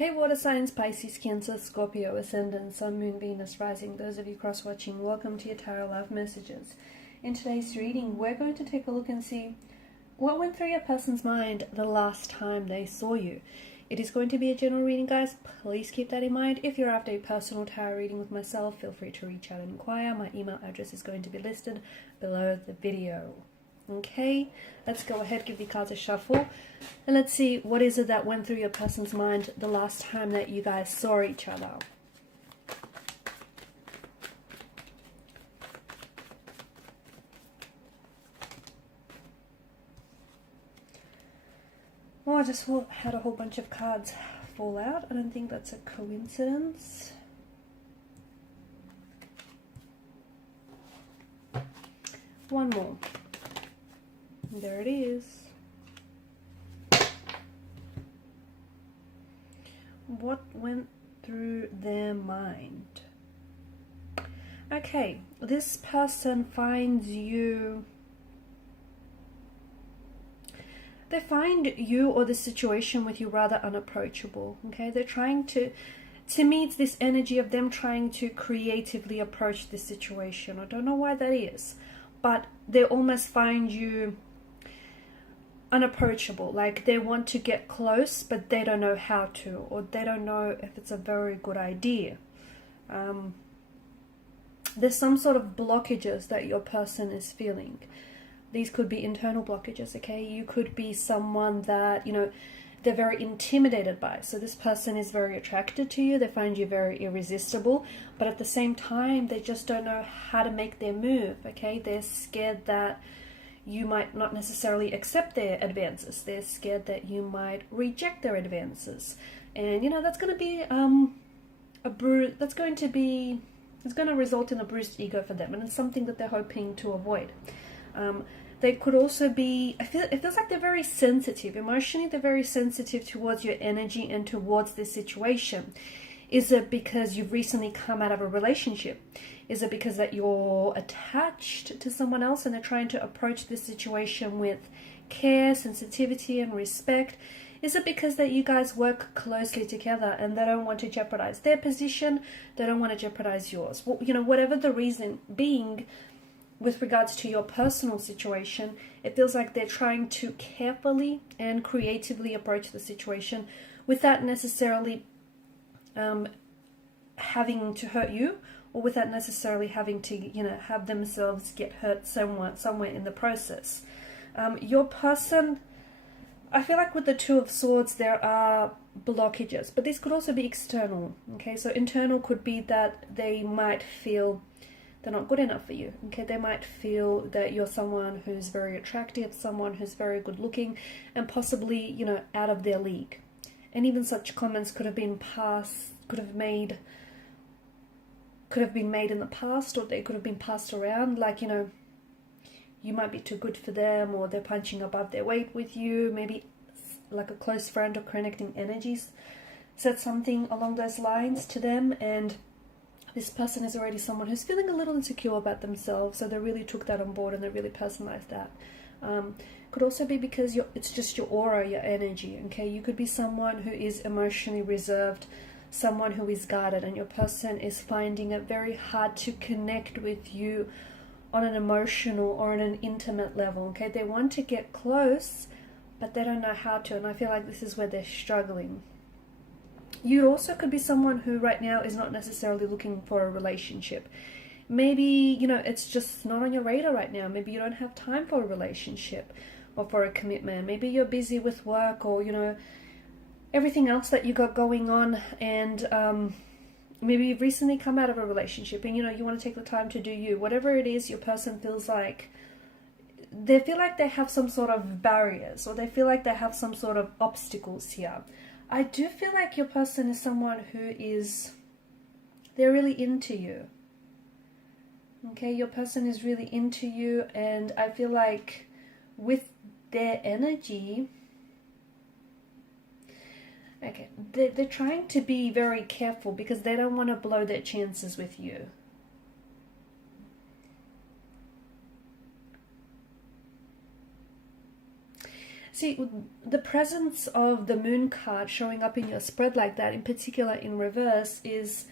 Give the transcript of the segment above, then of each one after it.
Hey water signs, Pisces, Cancer, Scorpio, Ascendant, Sun, Moon, Venus, Rising. Those of you cross-watching, welcome to your Tarot Love Messages. In today's reading, we're going to take a look and see what went through your person's mind the last time they saw you. It is going to be a general reading, guys. Please keep that in mind. If you're after a personal tarot reading with myself, feel free to reach out and inquire. My email address is going to be listed below the video. Okay, let's go ahead, give the cards a shuffle, and let's see what is it that went through your person's mind the last time that you guys saw each other. Oh, I just had a whole bunch of cards fall out. I don't think that's a coincidence. One more. There it is. What went through their mind? Okay, this person finds you... They find you or the situation with you rather unapproachable, okay? They're trying to me, it's this energy of them trying to creatively approach this situation. I don't know why that is, but they almost find you unapproachable, like they want to get close but they don't know how to, or they don't know if it's a very good idea. There's some sort of blockages that your person is feeling. These could be internal blockages, okay? You could be someone that, you know, they're very intimidated by. So this person is very attracted to you. They find you very irresistible, but at the same time, they just don't know how to make their move, okay? They're scared that you might not necessarily accept their advances. They're scared that you might reject their advances. And, you know, that's going to be it's going to result in a bruised ego for them. And it's something that they're hoping to avoid. They could also be, it feels like they're very sensitive. Emotionally, they're very sensitive towards your energy and towards this situation. Is it because you've recently come out of a relationship? Is it because that you're attached to someone else and they're trying to approach this situation with care, sensitivity, and respect? Is it because that you guys work closely together and they don't want to jeopardize their position? They don't want to jeopardize yours? Well, you know, whatever the reason being, with regards to your personal situation, it feels like they're trying to carefully and creatively approach the situation without necessarily having to hurt you, or without necessarily having to, you know, have themselves get hurt somewhere in the process. Your person, I feel like with the Two of Swords, there are blockages, but this could also be external, okay? So internal could be that they might feel they're not good enough for you, okay? They might feel that you're someone who's very attractive, someone who's very good looking, and possibly, you know, out of their league. And even such comments could have been made in the past, or they could have been passed around, like, you know, you might be too good for them, or they're punching above their weight with you. Maybe like a close friend or connecting energies said something along those lines to them, and this person is already someone who's feeling a little insecure about themselves, so they really took that on board and they really personalized that. Could also be because it's just your aura, your energy, okay? You could be someone who is emotionally reserved, someone who is guarded, and your person is finding it very hard to connect with you on an emotional or on an intimate level, okay? They want to get close, but they don't know how to, and I feel like this is where they're struggling. You also could be someone who right now is not necessarily looking for a relationship. Maybe, you know, it's just not on your radar right now. Maybe you don't have time for a relationship or for a commitment. Maybe you're busy with work, or, you know, everything else that you got going on, and maybe you've recently come out of a relationship and, you know, you want to take the time to do you. Whatever it is, your person feels like they feel like they have some sort of barriers, or they feel like they have some sort of obstacles here. I do feel like your person is someone who they're really into you. Okay, your person is really into you, and I feel like with their energy, okay, they're trying to be very careful because they don't want to blow their chances with you. See, the presence of the moon card showing up in your spread like that, in particular in reverse, is,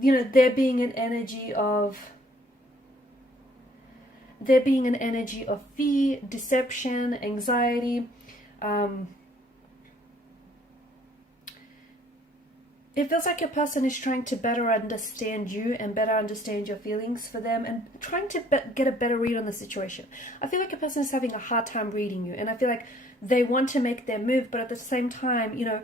you know, there being an energy of fear, deception, anxiety. It feels like your person is trying to better understand you and better understand your feelings for them and trying to get a better read on the situation. I feel like your person is having a hard time reading you, and I feel like they want to make their move, but at the same time, you know,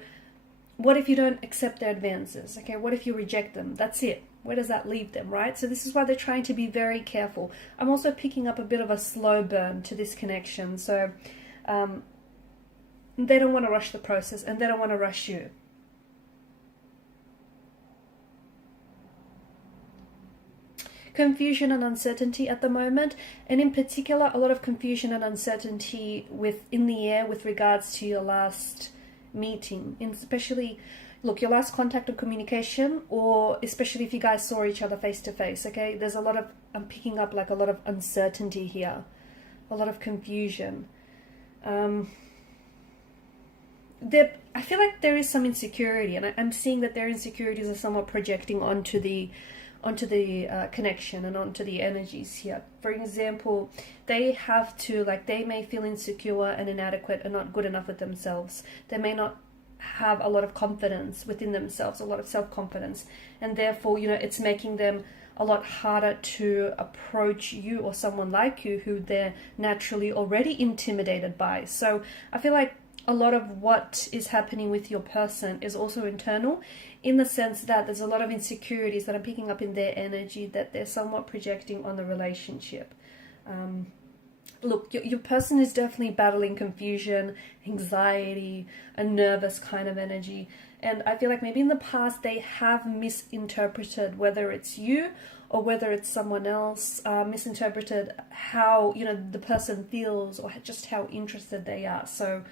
what if you don't accept their advances? Okay, what if you reject them? That's it. Where does that leave them, right? So this is why they're trying to be very careful. I'm also picking up a bit of a slow burn to this connection. So they don't want to rush the process, and they don't want to rush you. Confusion and uncertainty at the moment, and in particular a lot of confusion and uncertainty in the air with regards to your last meeting, and especially, look, your last contact or communication, or especially if you guys saw each other face to face. Okay, there's a lot of, I'm picking up like a lot of uncertainty here, a lot of confusion. I feel like there is some insecurity, and I'm seeing that their insecurities are somewhat projecting onto the connection and onto the energies here. For example, they have to, like, they may feel insecure and inadequate and not good enough with themselves. They may not have a lot of confidence within themselves, a lot of self-confidence, and therefore, you know, it's making them a lot harder to approach you or someone like you who they're naturally already intimidated by. So I feel like a lot of what is happening with your person is also internal, in the sense that there's a lot of insecurities that I'm picking up in their energy that they're somewhat projecting on the relationship. Look, your person is definitely battling confusion, anxiety, a nervous kind of energy. And I feel like maybe in the past they have misinterpreted, whether it's you or whether it's someone else, misinterpreted how, you know, the person feels or just how interested they are. So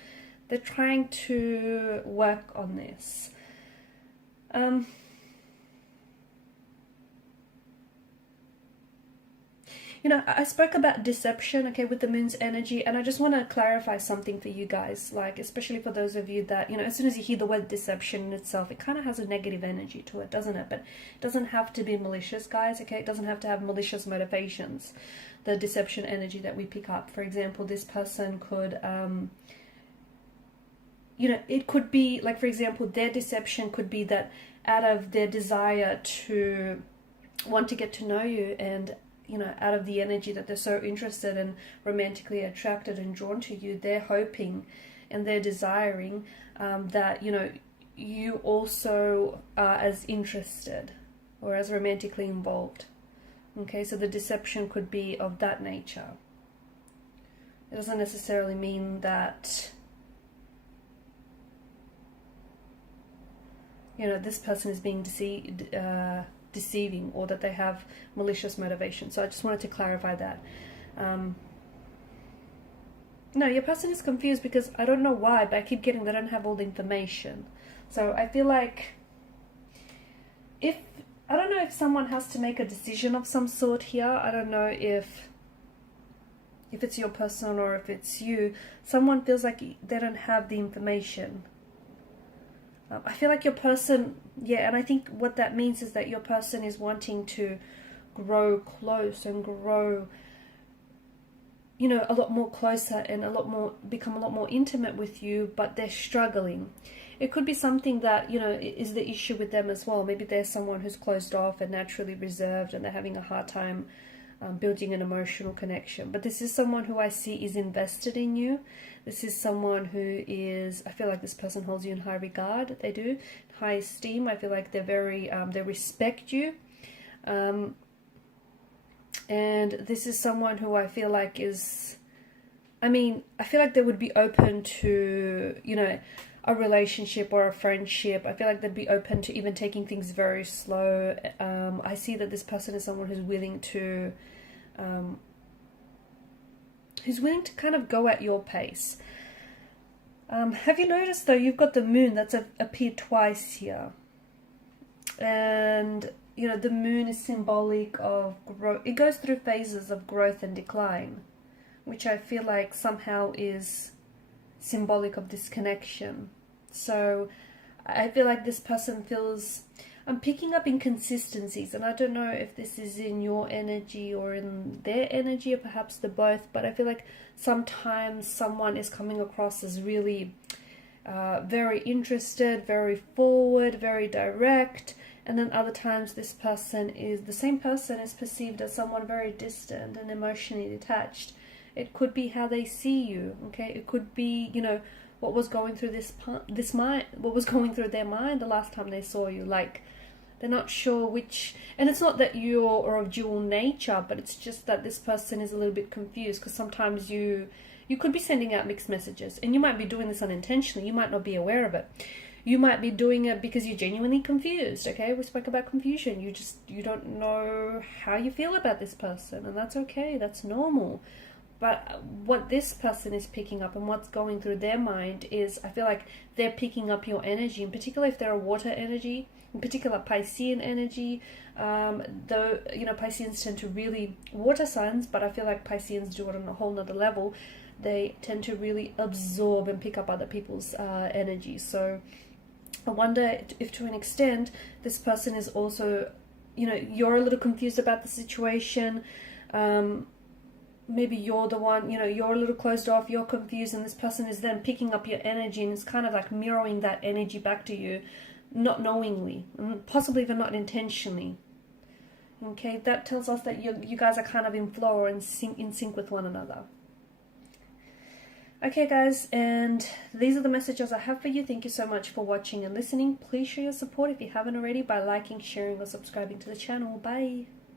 they're trying to work on this. You know, I spoke about deception, okay, with the moon's energy, and I just want to clarify something for you guys, like, especially for those of you that, you know, as soon as you hear the word deception in itself, it kind of has a negative energy to it, doesn't it? But it doesn't have to be malicious, guys, okay? It doesn't have to have malicious motivations, the deception energy that we pick up. For example, this person could, you know, it could be, like, for example, their deception could be that out of their desire to want to get to know you, and, you know, out of the energy that they're so interested and romantically attracted and drawn to you, they're hoping and they're desiring that, you know, you also are as interested or as romantically involved. Okay, so the deception could be of that nature. It doesn't necessarily mean that, you know, this person is being deceiving or that they have malicious motivation. So I just wanted to clarify that. No, your person is confused because I don't know why, but I keep getting they don't have all the information. So I feel like I don't know if someone has to make a decision of some sort here. I don't know if it's your person or if it's you. Someone feels like they don't have the information. I feel like your person, yeah, and I think what that means is that your person is wanting to grow close and grow, you know, a lot more closer and become a lot more intimate with you, but they're struggling. It could be something that, you know, is the issue with them as well. Maybe they're someone who's closed off and naturally reserved, and they're having a hard time building an emotional connection. But this is someone who I see is invested in you. This is someone who is, I feel like this person holds you in high regard. They do, high esteem. I feel like they're very, they respect you. And this is someone who I feel like is, I mean, I feel like they would be open to, you know, a relationship or a friendship. I feel like they'd be open to even taking things very slow. I see that this person is someone who's willing to kind of go at your pace. Have you noticed though, you've got the moon that's appeared twice here, and you know, the moon is symbolic of growth. It goes through phases of growth and decline, which I feel like somehow is symbolic of this connection. So I feel like this person feels, I'm picking up inconsistencies, and I don't know if this is in your energy or in their energy, or perhaps the both, but I feel like sometimes someone is coming across as really very interested, very forward, very direct, and then other times the same person is perceived as someone very distant and emotionally detached. It could be how they see you, okay? It could be, you know, what was going through what was going through their mind the last time they saw you. Like, they're not sure which, and it's not that you're of dual nature, but it's just that this person is a little bit confused, because sometimes you could be sending out mixed messages, and you might be doing this unintentionally. You might not be aware of it. You might be doing it because you're genuinely confused, okay? We spoke about confusion. You don't know how you feel about this person, and that's okay. That's normal. But what this person is picking up and what's going through their mind is, I feel like they're picking up your energy, in particular if they're a water energy, in particular Piscean energy. Though, you know, Pisceans tend to really, water signs, but I feel like Pisceans do it on a whole nother level. They tend to really absorb and pick up other people's energy. So I wonder if to an extent this person is also, you know, you're a little confused about the situation. Maybe you're the one, you know, you're a little closed off, you're confused, and this person is then picking up your energy, and it's kind of like mirroring that energy back to you, not knowingly, and possibly even not intentionally. Okay, that tells us that you guys are kind of in flow or in sync with one another. Okay guys, and these are the messages I have for you. Thank you so much for watching and listening. Please show your support if you haven't already by liking, sharing, or subscribing to the channel. Bye.